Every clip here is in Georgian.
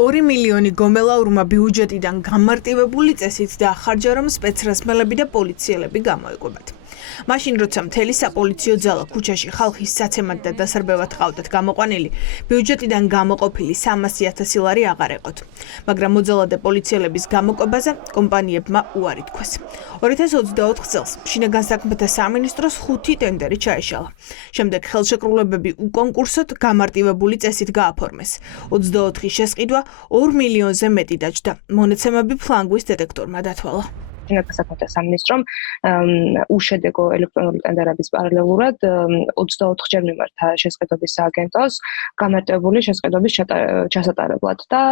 2 მილიონი გომელაურმა ბიუჯეტიდან გამარტივებული წესით დაახარჯა, რომ სპეცრაზმელები და პოლიციელები გამოეკვებათ. მაშინ, როცა მთელი საპოლიციო ძალა ქუჩაში ხალხის საცემად და დასარბევად ყავდათ გამოყვანილი, ბიუჯეტიდან გამოყოფილი 300,000 ლარი აღარ ეყოთ. მაგრამ მოძალადე პოლიციელების გამოკვებაზე კომპანიებმა უარი თქვეს. 2024 წელს შინაგან საქმეთა სამინისტროს 5 ტენდერი ჩაეშალა. შემდეგ ხელშეკრულებები უკონკურსოდ გამარტივებული წესით გააფორმეს. 24 შესყიდვა 2 მილიონზე მეტი დაჯდა. მონაცემები ფლანგვის დეტექტორმა დათვალა. შინაგან საქმეთა სამინისტრომ უშედეგო ელექტრონული ტენდერების პარალელურად 24-ჯერ მიმართა შესყიდვების სააგენტოს გამარტივებული შესყიდვების ჩასატარებლად და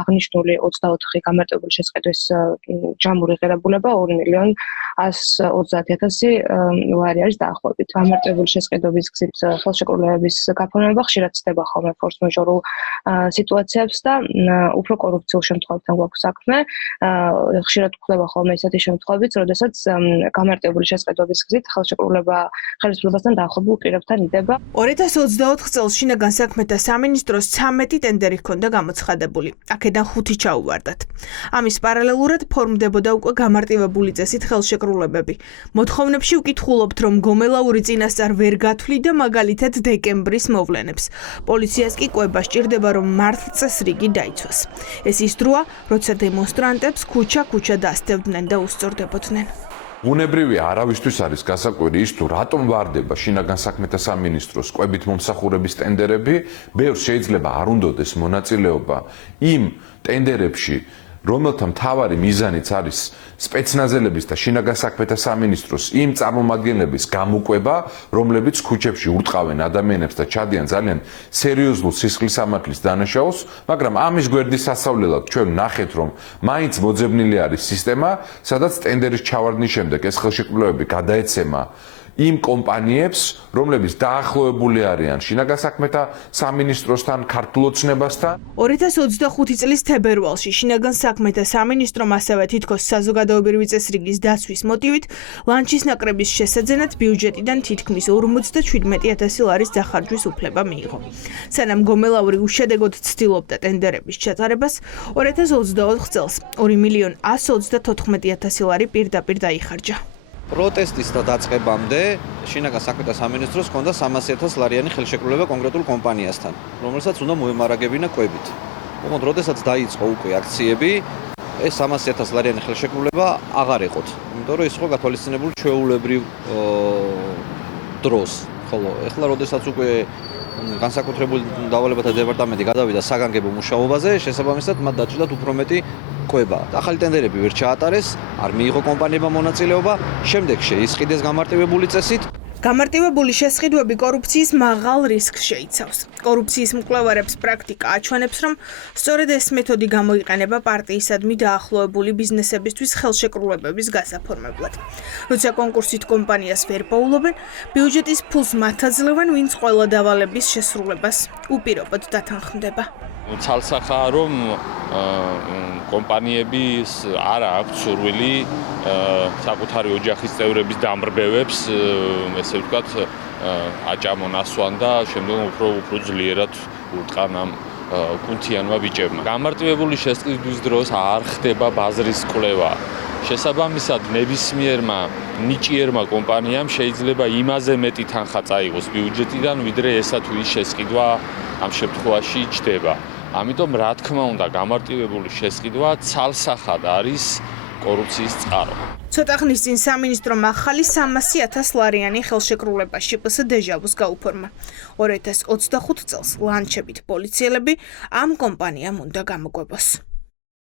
აღნიშნული 24 გამარტივებული შესყიდვის ჯამური ღირებულება 2 მილიონ 130,000 ლარი არის დაახლოებით. გამარტივებული შესყიდვების გზით ხელშეკრულებების გაფორმება ხშირად ხდება ხოლმე ფორს-მაჟორულ სიტუაციებს და უფრო კორუფციულ შემთხვევებთან გვაქვს საქმე. ხშირად ხდება ხოლმე ისეთი შემთხვევებიც, როდესაც გამარტივებული შესყიდვების გზით ხელისუფლებასთან დაახლოებულ პირებთან იდება. 2024 წელს შინაგან საქმეთა სამინისტროს 13 ტენდერი ჰქონდა გამოცხადებული. აქედან 5 ჩაუვარდათ. ამის პარალელურად ფორმდებოდა უკვე გამარტივებული წესით ხელშეკრულებები. მოთხოვნებში ვკითხულობთ, რომ გომელაური წინასწარ ვერ გათვლიდა მაგალითად დეკემბრის მოვლენებს. პოლიციას კი კვება სჭირდება, რომ მართლწესრიგი დაიცვას. ეს ის დროა, როცა დემონსტრანტებს ქუჩა-ქუჩა დასდევდნენ და უსწორდებოდნენ. უნებრივია არავისთვის არის გასაკვირი ის, თუ რატომ ვარდება შინაგან საქმეთა სამინისტროს კვებით მომსახურების ტენდერები, ბევრს შეიძლება არ უნდოდეს მონაწილეობა იმ ტენდერებში, რომელთა მთავარი მიზანიც არის სპეცნაზელების და შინაგან საქმეთა სამინისტროს იმ წარმომადგენლების გამოკვება, რომლებიც ქუჩებში ურტყავენ ადამიანებს და ჩადიან ძალიან სერიოზულ სისხლისამართლის დანაშაულს, მაგრამ ამის გვერდის სასწავლელად ჩვენ ნახეთ, რომ მაინც მოძებნილი არის სისტემა, სადაც ტენდერის ჩავარდნის შემდეგ ეს ხელშეკრულებები გადაეცემა იმ კომპანიებს, რომლებიც დაახლოებული არიან შინაგან საქმეთა სამინისტროსთან, ქართულ ოცნებასთან. 2025 წლის თებერვალში შინაგან საქმეთა სამინისტრომ ასევე თითქოს საზოგადოებრივი წესრიგის დაცვის მოტივით ლანჩის ნაკრების შესაძენად ბიუჯეტიდან თითქმის 57,000 ლარის დახარჯვის უფლება მიიღო. სანამ გომელაური უშედეგოდ ცდილობდა ტენდერების ჩატარებას, 2024 წელს 2 მილიონ 134,000 ლარი პირდაპირ დაიხარჯა. პროტესტის დაწყებამდე შინაგან საქმეთა სამინისტროს ჰქონდა 300,000 ლარიანი ხელშეკრულება კონკრეტულ კომპანიასთან, რომელსაც უნდა მოემარაგებინა კვებით. ოღონდ როდესაც დაიწყო უკვე აქციები, ეს 300,000 ლარიანი ხელშეკრულება აღარ ეყოთ, იმიტომ რომ ის იყო გათვალისწინებული ჩვეულებრივ დროს. ხოლო ეხლა როდესაც უკვე განსაკუთრებული დავალებათა დეპარტამენტი გადავიდა საგანგებო მუშაობაზე, შესაბამისად მათ დაჭირდათ უფრო მეტი კვება. ახალი ტენდერები ვერ ჩაატარეს, არ მიიღო კომპანიებმა მონაწილეობა, შემდეგ შეისყიდეს გამარტივებული წესით. გამარტივებული შესყიდვები კორუფციის მაღალ რისკს შეიცავს. კორუფციის მკვლევარებს პრაქტიკა აჩვენებს, რომ სწორედ ეს მეთოდი გამოიყენება პარტიისადმი დაახლოებული ბიზნესებისთვის ხელშეკრულებების გასაფორმებლად. როცა კონკურსით კომპანიას ვერ პოულობენ, ბიუჯეტის ფულს მათ აძლევენ, ვინც ყველა დავალების შესრულებას უპირობოდ დათანხმდება. ცალსახაა, რომ კომპანიების არ აქვს სურვილი საკუთარი ოჯახის წევრების დამრბევებს, ესე ვთქვათ, აჭამონ ასვან და შემდგომ უფრო ძლიერად ურტყან ამ კუნთიანმა ბიჭებმა. გამარტივებული შესყიდვის დროს არ ხდება ბაზრის კვლევა. შესაბამისად, ნებისმიერმა ნიჭიერმა კომპანიამ შეიძლება იმაზე მეტი თანხა წაიღოს ბიუჯეტიდან, ვიდრე ესა თუ ის შესყიდვა ამ შემთხვევაში ჯდება. ამიტომ, რა თქმა უნდა, გამარტივებული შესყიდვა ცალსახად არის კორუფციის წყარო. ცოტა ხნის წინ სამინისტრომ ახალი 300,000 ლარიანი ხელშეკრულება შპს დეჟავუს გაუფორმა. 2025 წელს ლანჩებით პოლიციელები ამ კომპანიამ უნდა გამოკვებოს.